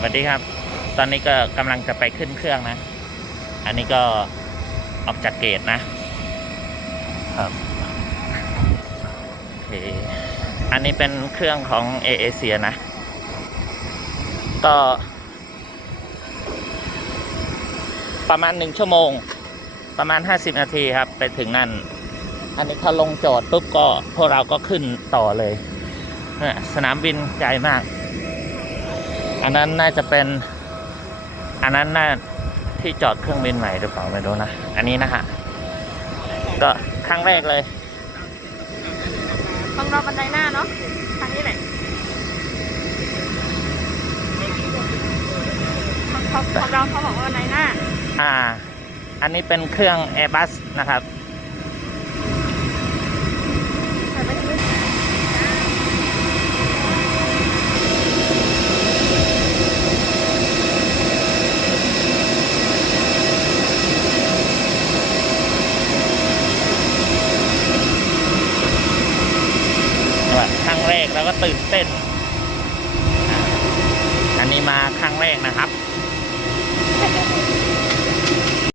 สวัสดีครับ ตอนนี้ก็กำลังจะไปขึ้นเครื่องนะ อันนี้ก็ออกจากเกตนะ ครับโอเคอันนี้เป็นเครื่องของเอเอเชียนะ ก็ประมาณหนึ่งชั่วโมง ประมาณ 50 นาทีครับ ไปถึงนั่น อันนี้ถ้าลงจอดปุ๊บก็พวกเราก็ขึ้นต่อเลยเนี่ยสนามบินใหญ่มาก อันนั้นน่าจะเป็น อันนั้นน่าที่จอดเครื่องบินใหม่หรือเปล่าไม่รู้นะ อันนี้นะฮะ ก็ครั้งแรกเลยต้องรอบันไดหน้าเนาะทางนี้แหละของของของเราเขาบอกว่าบันไดหน้า อ่า อันนี้เป็นเครื่อง Airbus นะครับ แต่ไม่ถึง ครั้งแรกแล้วก็ตื่นเต้น อันนี้มาครั้งแรกนะครับ